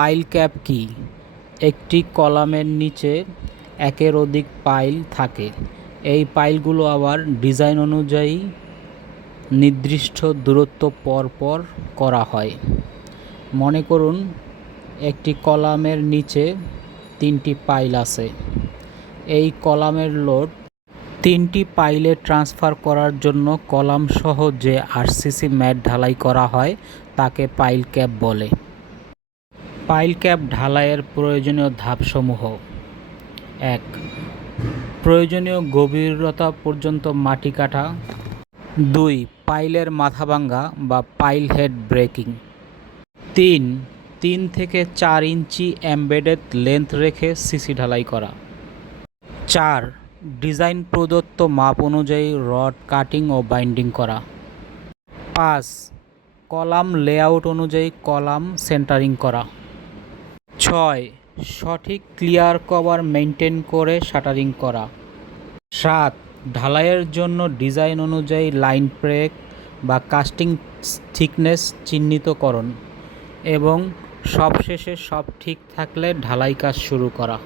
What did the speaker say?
Pile cap কি? একটি কলামের নিচে একের অধিক পাইল থাকে। এই পাইলগুলো আবার ডিজাইন অনুযায়ী নির্দিষ্ট দূরত্ব পর পর করা হয়। মনে করুন একটি কলামের নিচে 3টি পাইল আছে। এই কলামের লোড 3টি পাইলে ট্রান্সফার করার জন্য কলামসহ যে আরসিসি ম্যাট ঢালাই করা হয় তাকে পাইল ক্যাপ বলে। পাইল ক্যাপ ঢালাইয়ের প্রয়োজনীয় ধাপসমূহ: 1. প্রয়োজনীয় গভীরতা পর্যন্ত মাটি কাটা। 2. পাইলের মাথা ভাঙা বা পাইল হেড ব্রেকিং। 3 থেকে 4 ইঞ্চি এমবেডেড লেন্থ রেখে সিসি ঢালাই করা। 4. ডিজাইন প্রদত্ত মাপ অনুযায়ী রড কাটিং ও বাইন্ডিং করা। 5. কলাম লেআউট অনুযায়ী কলাম সেন্টারিং করা। 6. সঠিক ক্লিয়ার কভার মেনটেন করে শাটারিং করা। 7. ঢালাইয়ের জন্য ডিজাইন অনুযায়ী লাইন ব্রেক বা কাস্টিং থিকনেস চিহ্নিতকরণ এবং সবশেষে সব ঠিক থাকলে ঢালাই কাজ শুরু করা।